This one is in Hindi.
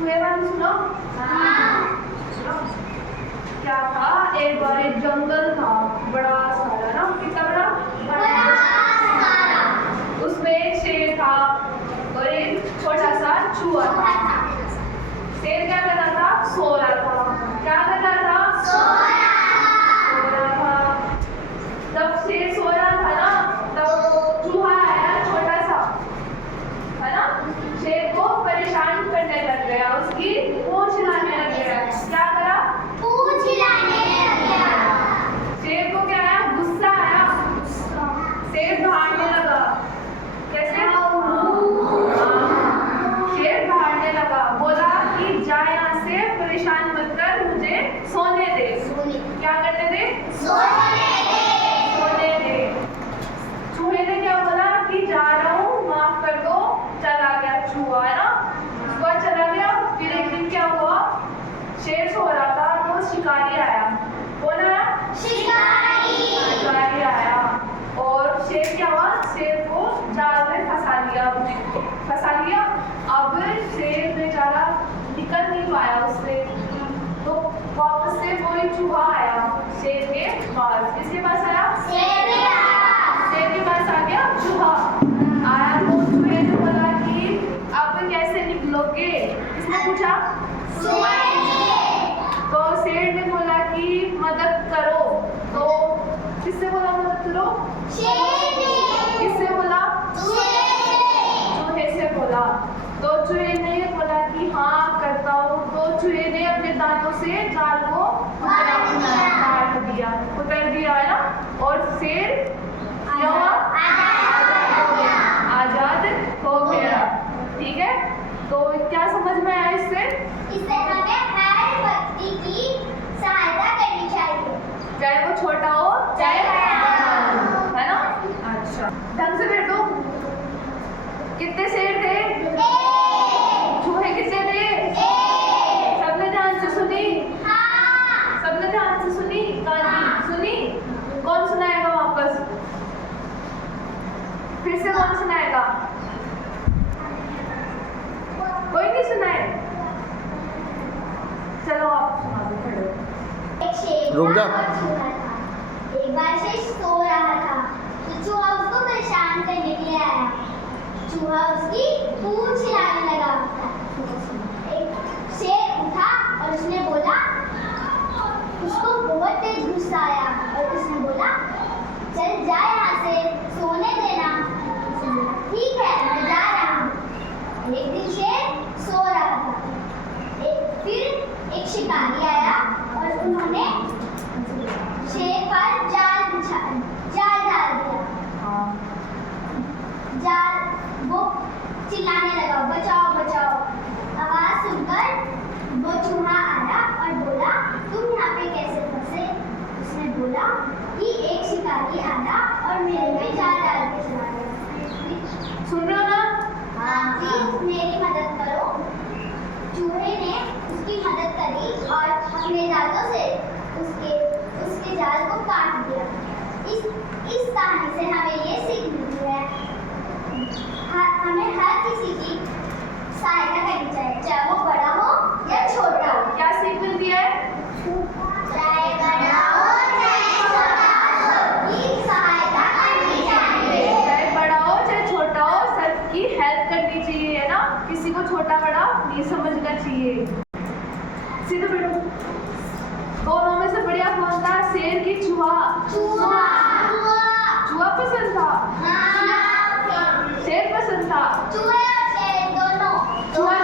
चूहे वाली सुनो। सुनो क्या था, एक बार एक जंगल था बड़ा सारा ना, कितना बड़ा, उसमें एक शेर था और एक छोटा सा चूहा था। शेर क्या कर रहा था, सो रहा था। क्या कर रहा था, सो रहा था। जब शेर सो रहा था ना, तब चूहा आया छोटा सा, है ना, शेर को परेशान करने लग गया, उसकी पूंछ हिलाने लग गया। क्या करा, पूंछ हिलाने लग गया। शेर को क्या आया, गुस्सा आया, शेर भागने लगा। कैसे, शेर भागने लगा, बोला कि जा यहाँ से, परेशान मत कर, मुझे सोने दे। क्या करने दे, सोने दे। चूहे ने क्या बोला कि जा रहा हूँ, माफ कर दो। चला गया चूहा, है ना, उसका चला गया। फिर एक दिन क्या हुआ, शेर सो रहा था तो शिकारी आया। कौन आया, शिकारी आया। और शेर क्या हुआ, शेर को जाल में फंसा लिया। अब शेर बेचारा निकल नहीं पाया उससे, तो वापस से कोई चूहा आया शेर के पास। किसके पास आया, शेर के पास आ गया चूहा। आया तो चूहे ने बोला कि अब कैसे निकलोगे, किसने पूछा, तो शेर ने बोला कि मदद करो। तो किससे बोला मदद करो, किससे बोला, चूहे से बोला। तो चूहे ने बोला कि हाँ करता हूँ। तो चूहे ने अपने दांतों से जाल को काट दिया, उतर दिया, है ना, और शेर आजाद हो गया। ठीक है, तो क्या समझ में आया इससे हमें हर व्यक्ति की सहायता करनी चाहिए, चाहे वो छोटा हो चाहे बड़ा हो, है ना। अच्छा, ढंग से बैठो। कितने शेर थे, चूहे कितने थे, सबने ध्यान से सुनी, सबने ध्यान से सुनी, कहानी सुनी। कौन सुनाएगा वापस, फिर से कौन सुनाएगा, कोई नहीं सुनाए, चलो आप सुना दो, खड़े रुक जा। एक बार शेर सो रहा था तो चूहा उसको परेशान करने के लिए आया। चूहा उसकी पूंछ हिलाने लगा। एक शेर उठा और उसने बोला, उसको बहुत तेज गुस्सा आया और उसने बोला, चल जा यहाँ से, सोने देना। ठीक है, मैं जा रहा हूँ। एक दिन शेर सो रहा था। फिर एक शिकारी आया और उन्होंने शेर पर जाल डाल दिया। जाल, वो चिल्लाने लगा, बचाओ बचाओ। आवाज सुनकर वो चूहा आया और बोला, तुम यहाँ पे कैसे फंसे? उसने बोला कि एक शिकारी आया और मेरे पे जाल डाल के चला गया। सुन रहे हो ना, प्लीज मेरी मदद करो। चूहे ने उसकी मदद करी और अपने दांतों से उसके जाल को काट दिया। इस कहानी से हमें ये सीख मिलती है, हमें हर किसी की सहायता करनी चाहिए, चाहे वो बड़ा हो या छोटा हो। क्या सीख मिलती है, चाहे बड़ा हो चाहे छोटा हो, सबकी सहायता करनी चाहिए। चाहे बड़ा हो चाहे छोटा हो, सबकी हेल्प करनी चाहिए, है ना, किसी को छोटा बड़ा नहीं समझना चाहिए। सीधे बैठो। दोनों में से बढ़िया कौन था, शेर की चूहा? चूहा पसंद था, शेर पसंद था, चूहे और शेर दोनों। चूहा